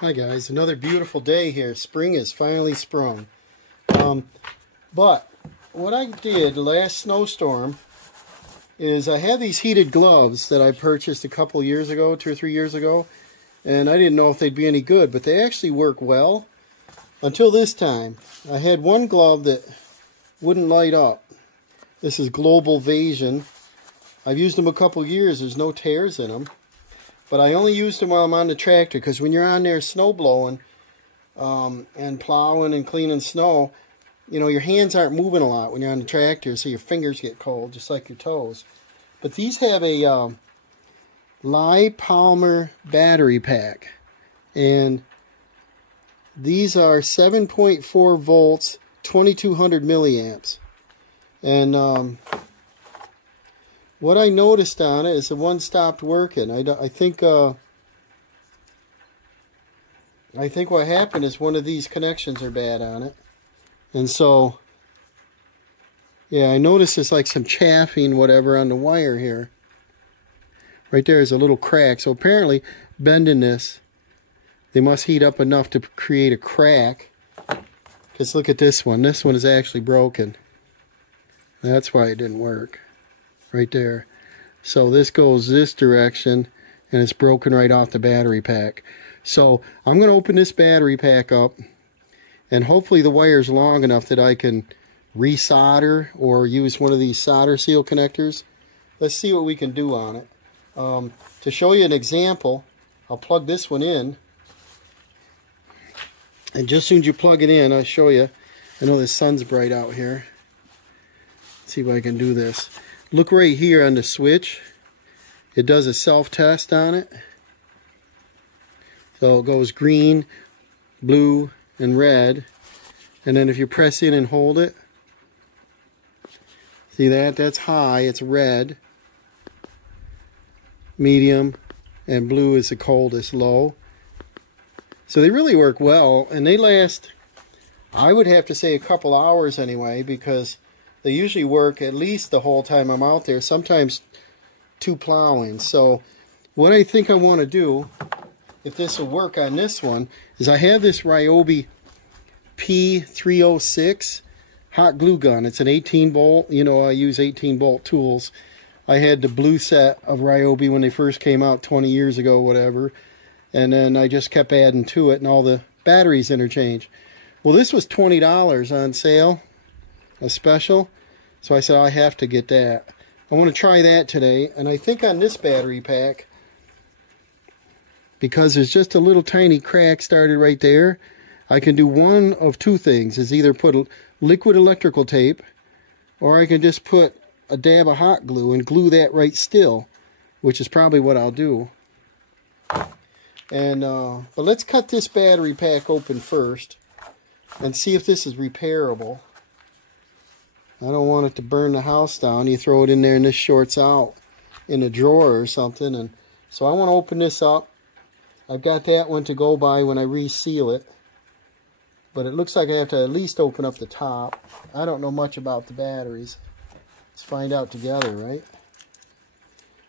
Hi guys, another beautiful day here. Spring has finally sprung. But what I did last snowstorm is I had these heated gloves that I purchased a couple years ago, 2 or 3 years ago, and I didn't know if they'd be any good, but they actually work well until this time. I had one glove that wouldn't light up. This is Global Vasion. I've used them a couple years. There's no tears in them. But I only used them while I'm on the tractor, because when you're on there snow blowing and plowing and cleaning snow, you know, your hands aren't moving a lot when you're on the tractor, so your fingers get cold, just like your toes. But these have a Li-polymer battery pack, and these are 7.4 volts, 2200 milliamps. And what I noticed on it is the one stopped working. I think what happened is one of these connections are bad on it. And so, yeah, I noticed there's like some chaffing, whatever, on the wire here. Right there is a little crack. So apparently, bending this, they must heat up enough to create a crack. Because look at this one. This one is actually broken. That's why it didn't work. Right there. So this goes this direction, and it's broken right off the battery pack. So I'm going to open this battery pack up, and hopefully the wire's long enough that I can resolder or use one of these solder seal connectors. Let's see what we can do on it. To show you an example, I'll plug this one in, and just as soon as you plug it in, I'll show you. I know the sun's bright out here. Let's see if I can do this. Look right here on the switch. It does a self-test on it. So it goes green, blue, and red. And then if you press in and hold it, see that? That's high, it's red. Medium, and blue is the coldest, low. So they really work well, and they last, I would have to say, a couple hours anyway, because they usually work at least the whole time I'm out there, sometimes 2 plowings. So what I think I want to do, if this will work on this one, is I have this Ryobi P306 hot glue gun. It's an 18 bolt. You know, I use 18 bolt tools. I had the blue set of Ryobi when they first came out 20 years ago, whatever. And then I just kept adding to it, and all the batteries interchange. Well, this was $20 on sale. A special, so I said I have to get that. I want to try that today, and I think on this battery pack, because there's just a little tiny crack started right there, I can do one of 2 things. Is either put a liquid electrical tape, or I can just put a dab of hot glue and glue that right still, which is probably what I'll do. And but let's cut this battery pack open first and see if this is repairable. I don't want it to burn the house down. You throw it in there and this shorts out in a drawer or something. And so I want to open this up. I've got that one to go by when I reseal it. But it looks like I have to at least open up the top. I don't know much about the batteries. Let's find out together, right?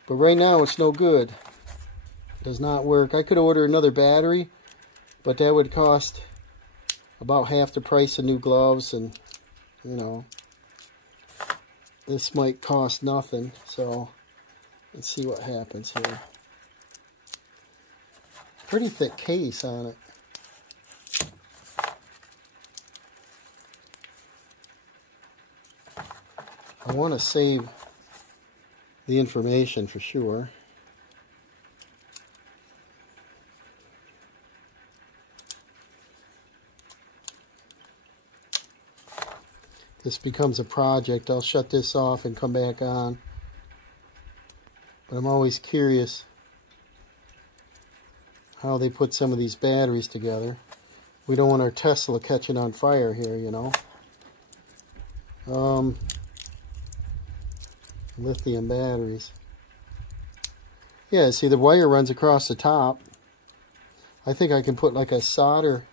But right now it's no good. It does not work. I could order another battery, but that would cost about half the price of new gloves, and you know, this might cost nothing. So let's see what happens here. Pretty thick case on it. I want to save the information for sure. This becomes a project. I'll shut this off and come back on. But I'm always curious how they put some of these batteries together. We don't want our Tesla catching on fire here, you know. Lithium batteries. Yeah, see, the wire runs across the top. I think I can put like a solder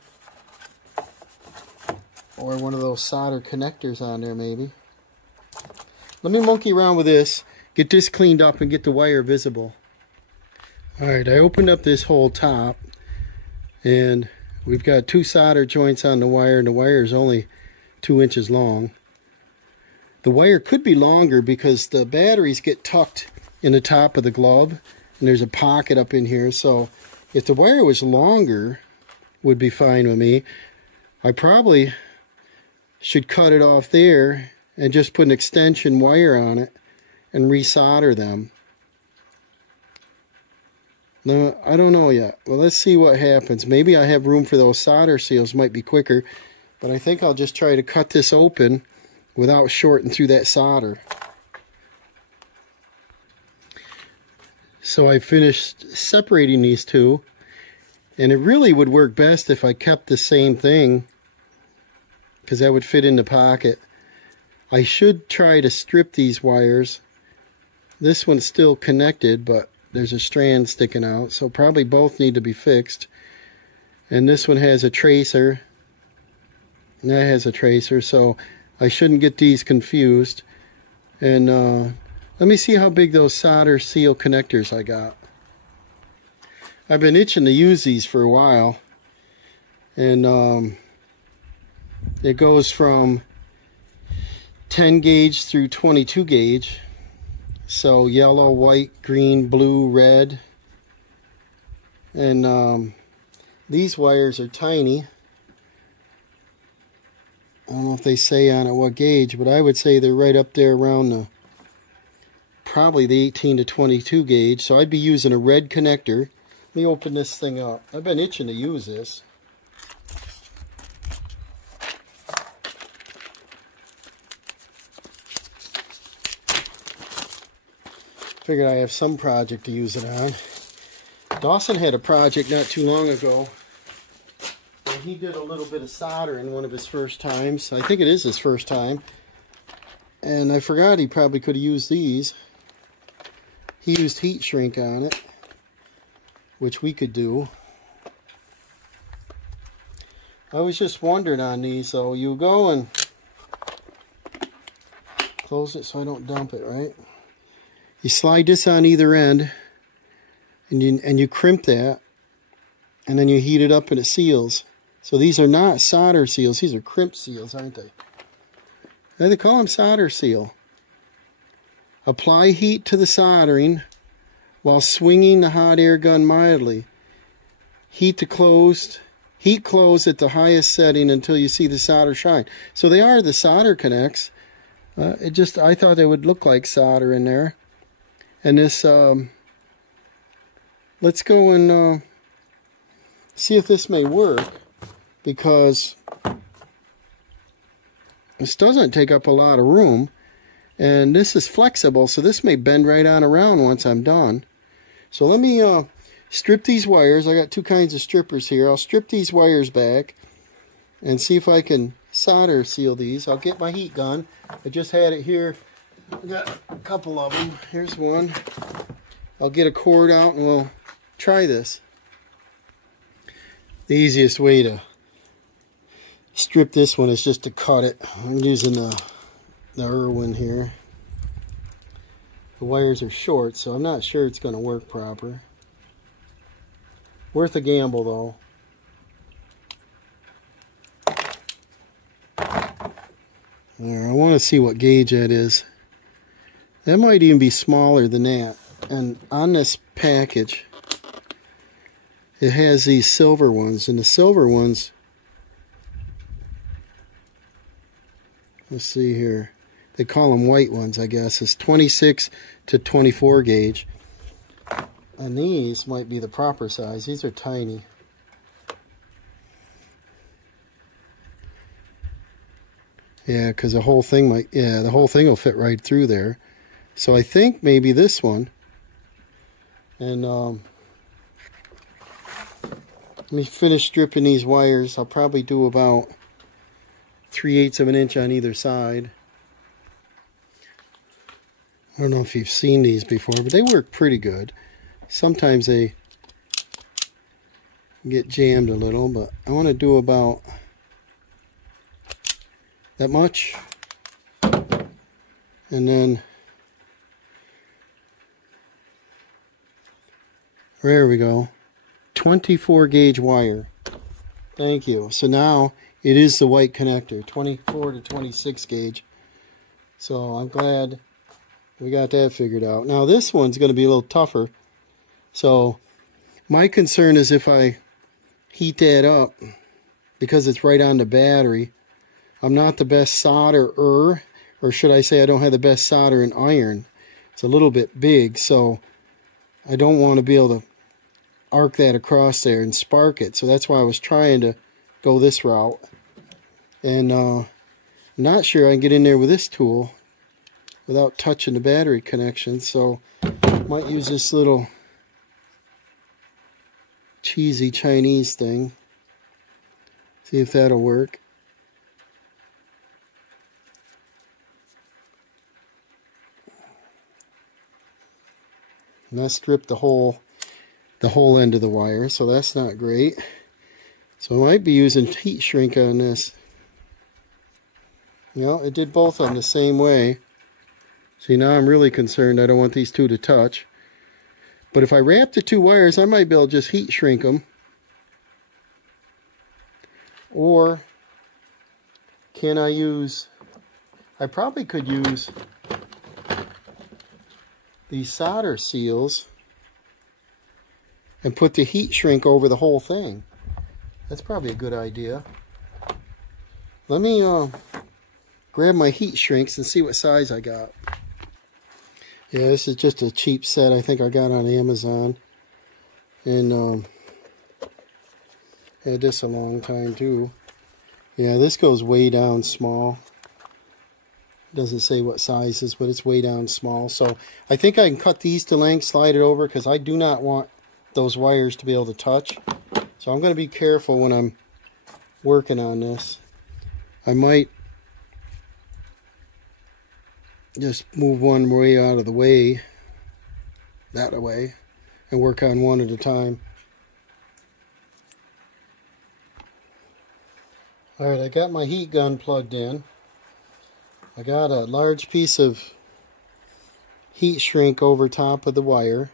or one of those solder connectors on there maybe. Let me monkey around with this, get this cleaned up, and get the wire visible. Alright, I opened up this whole top. And we've got 2 solder joints on the wire, and the wire is only 2 inches long. The wire could be longer because the batteries get tucked in the top of the glove, and there's a pocket up in here. So if the wire was longer, would be fine with me. I probably should cut it off there and just put an extension wire on it and resolder them. No, I don't know yet. Well, let's see what happens. Maybe I have room for those solder seals, might be quicker, but I think I'll just try to cut this open without shorting through that solder. So I finished separating these two, and it really would work best if I kept the same thing, because that would fit in the pocket. I should try to strip these wires. This one's still connected, but there's a strand sticking out, so probably both need to be fixed. And this one has a tracer, and that has a tracer, so I shouldn't get these confused. And let me see how big those solder seal connectors I got. I've been itching to use these for a while, and it goes from 10 gauge through 22 gauge. So yellow, white, green, blue, red. And these wires are tiny. I don't know if they say on it what gauge, but I would say they're right up there around probably the 18 to 22 gauge. So I'd be using a red connector. Let me open this thing up. I've been itching to use this. Figured I have some project to use it on. Dawson had a project not too long ago, and he did a little bit of soldering one of his first times. I think it is his first time. And I forgot he probably could have used these. He used heat shrink on it, which we could do. I was just wondering on these, so you go and close it so I don't dump it, right? You slide this on either end, and you crimp that, and then you heat it up and it seals. So these are not solder seals, these are crimp seals, aren't they? They call them solder seal. Apply heat to the soldering while swinging the hot air gun mildly. Heat closed at the highest setting until you see the solder shine. So they are the solder connects. I thought they would look like solder in there. And this, let's go and see if this may work, because this doesn't take up a lot of room, and this is flexible, so this may bend right on around once I'm done. So let me strip these wires. I got 2 kinds of strippers here. I'll strip these wires back and see if I can solder seal these. I'll get my heat gun. I just had it here. I got a couple of them. Here's one. I'll get a cord out and we'll try this. The easiest way to strip this one is just to cut it. I'm using the Irwin here. The wires are short, so I'm not sure it's going to work proper. Worth a gamble, though. There, I want to see what gauge that is. That might even be smaller than that. And on this package, it has these silver ones. And the silver ones, let's see here. They call them white ones, I guess. It's 26 to 24 gauge. And these might be the proper size. These are tiny. Yeah, because the whole thing might, the whole thing will fit right through there. So I think maybe this one. And let me finish stripping these wires. I'll probably do about 3/8 of an inch on either side. I don't know if you've seen these before, but they work pretty good. Sometimes they get jammed a little, but I want to do about that much. And then there we go. 24 gauge wire. Thank you. So now it is the white connector, 24 to 26 gauge. So I'm glad we got that figured out. Now this one's going to be a little tougher. So my concern is if I heat that up, because it's right on the battery, I'm not the best solderer, or should I say I don't have the best solder and iron. It's a little bit big, so I don't want to be able to arc that across there and spark it. So that's why I was trying to go this route. And I'm not sure I can get in there with this tool without touching the battery connection. So I might use this little cheesy Chinese thing. See if that'll work. And that stripped the whole end of the wire, so that's not great. So I might be using heat shrink on this. You know, it did both of them the same way. See, now I'm really concerned. I don't want these two to touch. But if I wrap the two wires, I might be able to just heat shrink them. Or can I use, I probably could use these solder seals and put the heat shrink over the whole thing. That's probably a good idea. Let me grab my heat shrinks and see what size I got. Yeah, this is just a cheap set I think I got on Amazon. And had this a long time too. Yeah, this goes way down small. Doesn't say what sizes, but it's way down small. So I think I can cut these to length, slide it over, because I do not want those wires to be able to touch. So I'm going to be careful when I'm working on this. I might just move one way out of the way, that way, and work on one at a time. Alright, I got my heat gun plugged in. I got a large piece of heat shrink over top of the wire.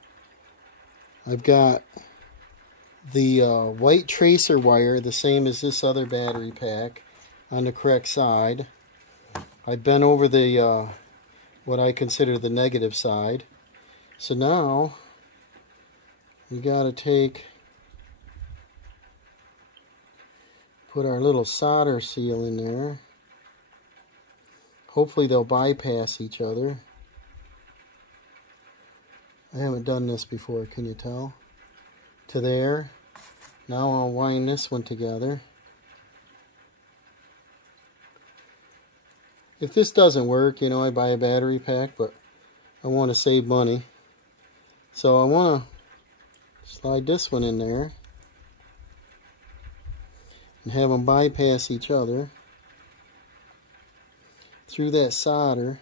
I've got the white tracer wire, the same as this other battery pack, on the correct side. I bent over the what I consider the negative side. So now we got to put our little solder seal in there. Hopefully they'll bypass each other. I haven't done this before, can you tell? To there. Now I'll wind this one together. If this doesn't work, you know, I buy a battery pack, but I want to save money. So I want to slide this one in there and have them bypass each other through that solder.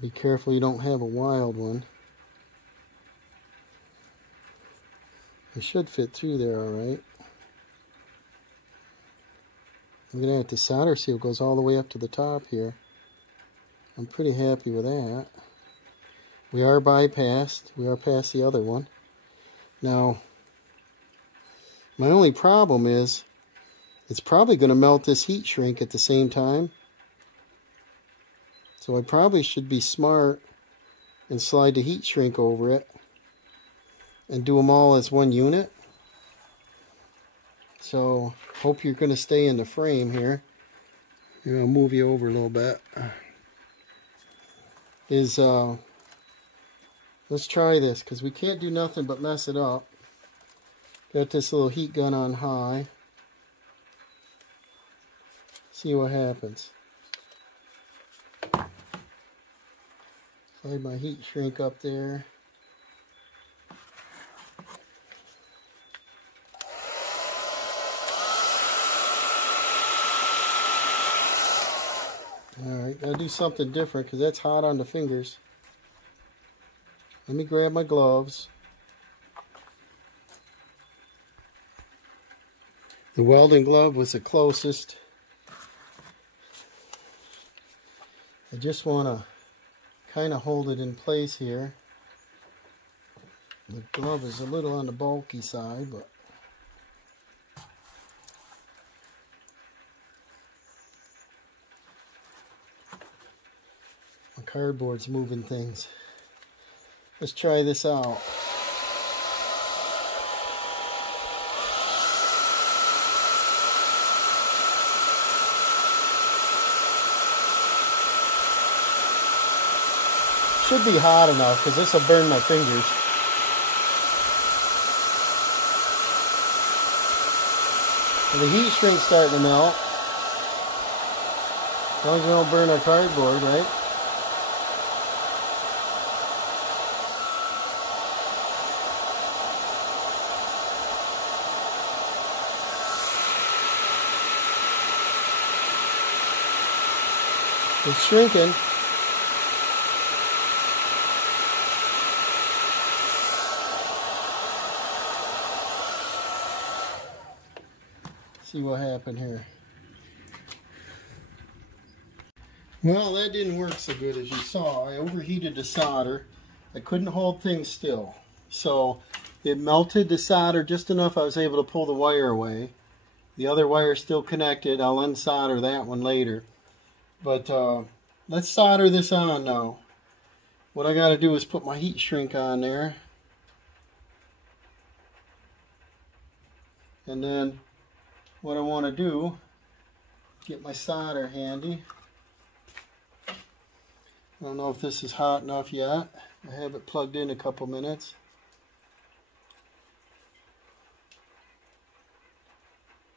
Be careful you don't have a wild one. It should fit through there alright. Looking at the solder seal goes all the way up to the top here. I'm pretty happy with that. We are bypassed. We are past the other one. Now, my only problem is it's probably going to melt this heat shrink at the same time. So I probably should be smart and slide the heat shrink over it and do them all as one unit. So, hope you're going to stay in the frame here. Here, I'll move you over a little bit. Let's try this, because we can't do nothing but mess it up. Got this little heat gun on high. See what happens. Slide my heat shrink up there. Alright, gotta do something different because that's hot on the fingers. Let me grab my gloves. The welding glove was the closest. I just want to kind of hold it in place here. The glove is a little on the bulky side, but my cardboard's moving things. Let's try this out. Should be hot enough because this will burn my fingers. And the heat shrink's starting to melt. As long as we don't burn our cardboard, right? It's shrinking. See what happened here. Well, that didn't work so good as you saw. I overheated the solder. I couldn't hold things still. So it melted the solder just enough I was able to pull the wire away. The other wire is still connected. I'll unsolder that one later. But let's solder this on now. What I got to do is put my heat shrink on there. And then what I want to do, get my solder handy. I don't know if this is hot enough yet. I have it plugged in a couple minutes.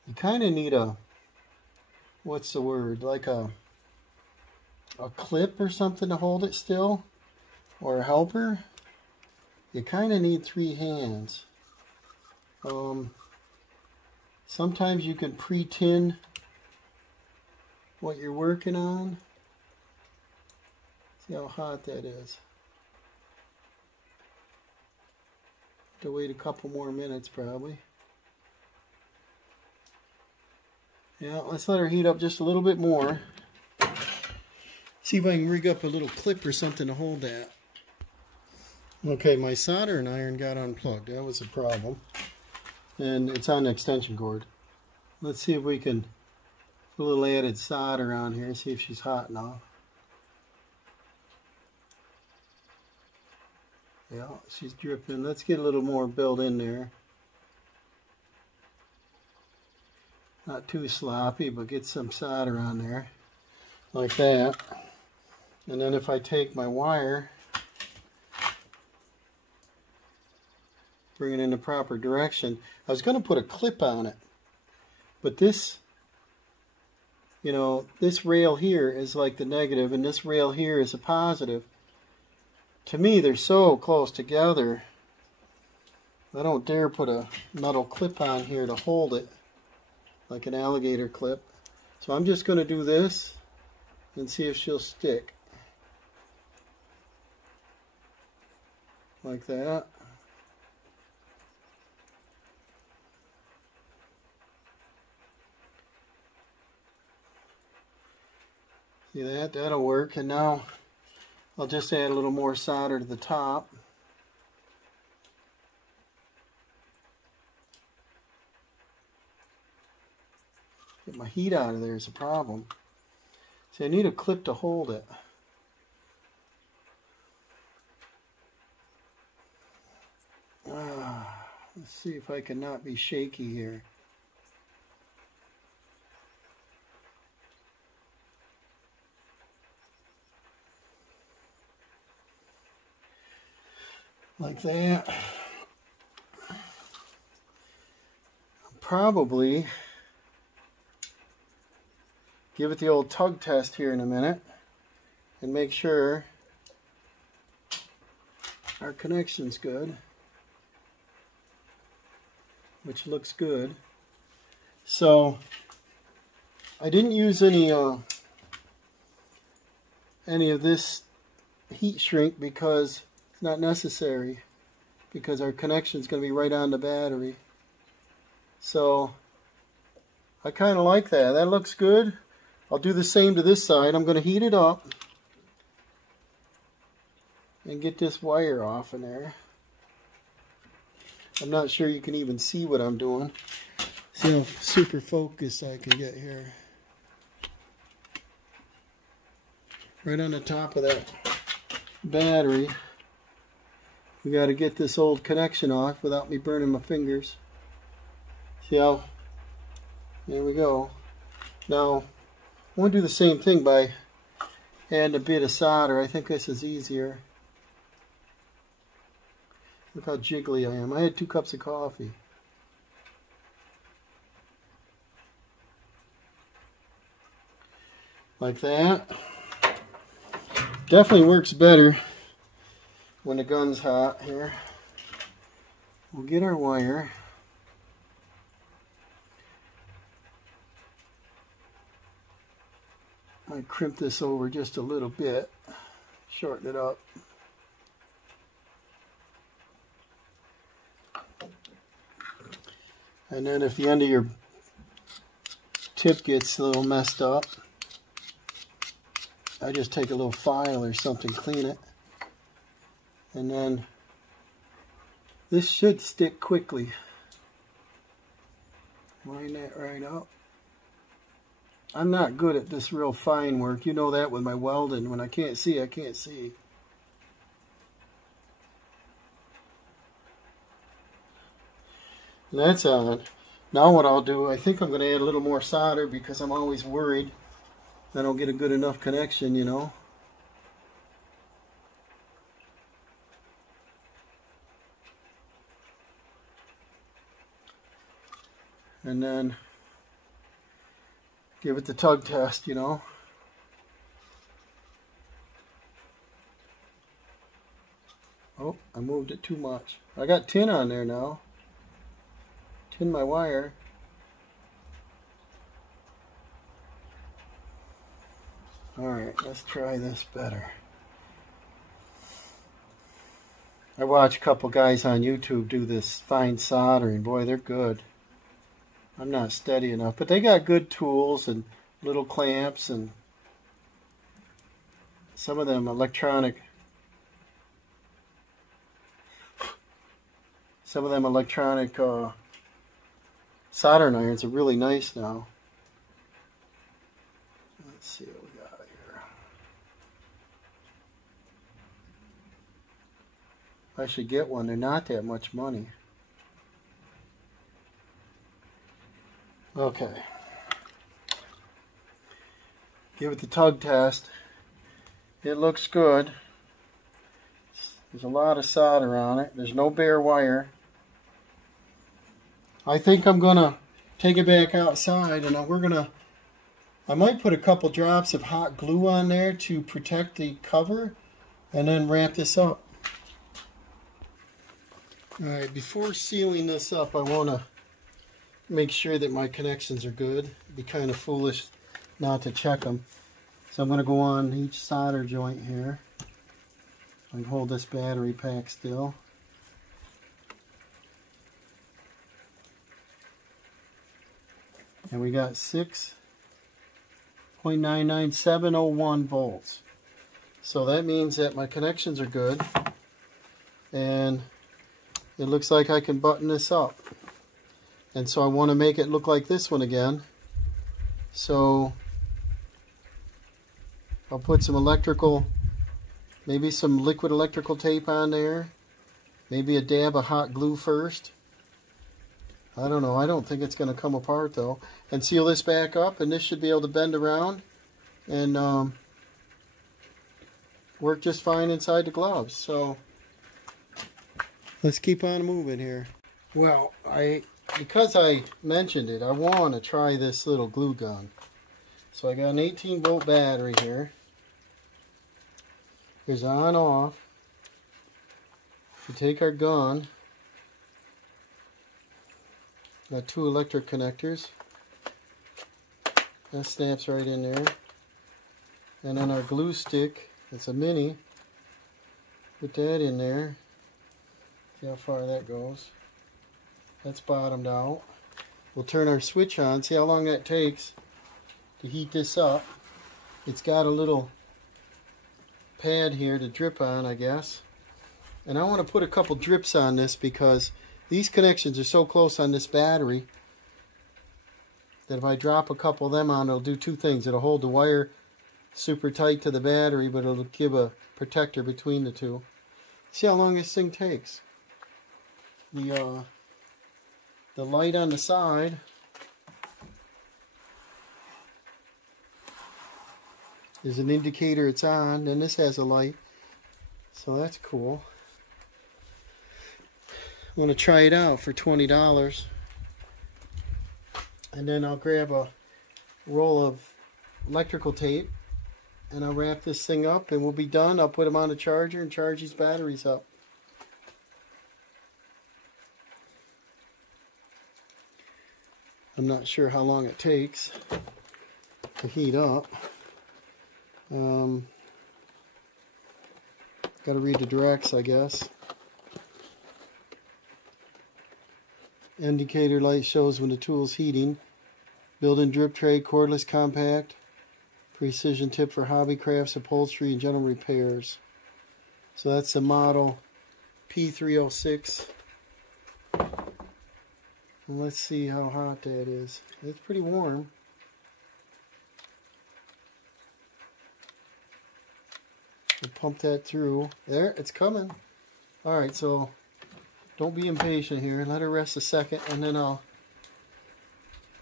You kind of need a, what's the word, like a clip or something to hold it still, or a helper. You kind of need 3 hands. Sometimes you can pre-tin what you're working on. See how hot that is. Have to wait a couple more minutes probably. Yeah, let's let her heat up just a little bit more. See if I can rig up a little clip or something to hold that. Okay, my soldering iron got unplugged. That was a problem. And it's on the extension cord. Let's see if we can put a little added solder on here, see if she's hot enough. Yeah, she's dripping. Let's get a little more built in there. Not too sloppy, but get some solder on there. Like that. And then if I take my wire, bring it in the proper direction. I was going to put a clip on it, but this, you know, this rail here is like the negative and this rail here is a positive. To me, they're so close together, I don't dare put a metal clip on here to hold it, like an alligator clip. So I'm just going to do this and see if she'll stick. Like that. See that? That'll work. And now I'll just add a little more solder to the top. Get my heat out of there is a problem. See, I need a clip to hold it. Let's see if I can not be shaky here. Like that. Probably give it the old tug test here in a minute and make sure our connection's good, which looks good. So I didn't use any of this heat shrink because it's not necessary, because our connection is going to be right on the battery. So I kind of like that. That looks good. I'll do the same to this side. I'm going to heat it up. and get this wire off in there. I'm not sure you can even see what I'm doing. See how super focused I can get here. Right on the top of that battery. We got to get this old connection off without me burning my fingers. See how? There we go. Now, I want to do the same thing by adding a bit of solder. I think this is easier. Look how jiggly I am. I had 2 cups of coffee. Like that. Definitely works better when the gun's hot here. We'll get our wire. I crimp this over just a little bit. Shorten it up. And then if the end of your tip gets a little messed up, I just take a little file or something, clean it. And then this should stick quickly. Line that right up. I'm not good at this real fine work. You know that with my welding. When I can't see, I can't see. And that's on. Now what I'll do, I think I'm going to add a little more solder because I'm always worried I don't get a good enough connection, you know. And then give it the tug test, you know. Oh, I moved it too much. I got tin on there now. Tin my wire. Alright, let's try this better. I watch a couple guys on YouTube do this fine soldering. Boy, they're good. I'm not steady enough, but they got good tools and little clamps and some of them electronic. Some of them electronic soldering irons are really nice now. Let's see what we got here. I should get one. They're not that much money. Okay. Give it the tug test. It looks good. There's a lot of solder on it. There's no bare wire. I think I'm going to take it back outside and I might put a couple drops of hot glue on there to protect the cover and then wrap this up. Alright, before sealing this up, I want to make sure that my connections are good. It'd be kind of foolish not to check them. So I'm going to go on each solder joint here. I can hold this battery pack still. And we got 6.99701 volts. So that means that my connections are good. And it looks like I can button this up. And so I want to make it look like this one again. So I'll put some electrical, maybe some liquid electrical tape on there. Maybe a dab of hot glue first. I don't know. I don't think it's going to come apart though. And seal this back up, and this should be able to bend around and work just fine inside the gloves. So let's keep on moving here. Well, because I mentioned it, I want to try this little glue gun. So I got an 18-volt battery here. Here's on off. We take our gun. Got 2 electric connectors. That snaps right in there. And then our glue stick, it's a mini. Put that in there. See how far that goes. That's bottomed out. We'll turn our switch on. See how long that takes to heat this up. It's got a little pad here to drip on, I guess. And I want to put a couple drips on this because these connections are so close on this battery that if I drop a couple of them on, it'll do two things. It'll hold the wire super tight to the battery, but it'll give a protector between the two. See how long this thing takes. The light on the side is an indicator it's on, and this has a light, so that's cool. I'm going to try it out for $20, and then I'll grab a roll of electrical tape and I'll wrap this thing up and we'll be done. I'll put them on the charger and charge these batteries up. I'm not sure how long it takes to heat up. Got to read the directs, I guess. Indicator light shows when the tool is heating. Built-in drip tray, cordless, compact. Precision tip for hobby crafts, upholstery, and general repairs. So that's the model P306. And let's see how hot that is. It's pretty warm. We'll pump that through. There, it's coming. Alright, so don't be impatient here. Let her rest a second, and then I'll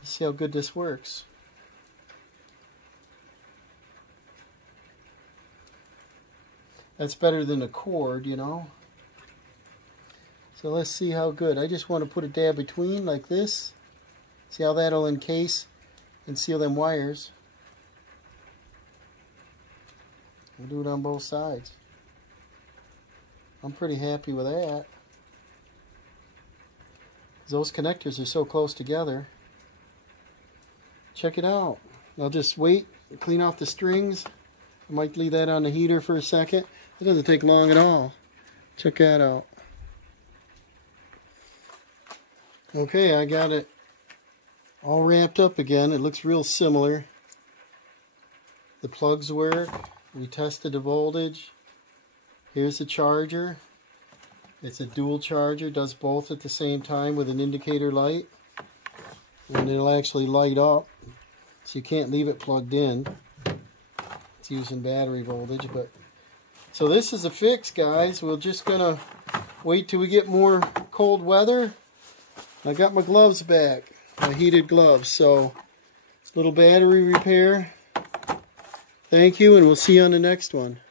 see how good this works. That's better than a cord, you know. So let's see how good. I just want to put a dab between like this. See how that'll encase and seal them wires. I'll do it on both sides. I'm pretty happy with that. Those connectors are so close together. Check it out. I'll just wait, clean off the strings. I might leave that on the heater for a second. It doesn't take long at all. Check that out. Okay, I got it all wrapped up again. It looks real similar. The plugs work. We tested the voltage. Here's the charger. It's a dual charger. Does both at the same time with an indicator light. And it'll actually light up. So you can't leave it plugged in. It's using battery voltage, but so this is a fix, guys. We're just gonna wait till we get more cold weather. I got my gloves back, my heated gloves. So little battery repair. Thank you, and we'll see you on the next one.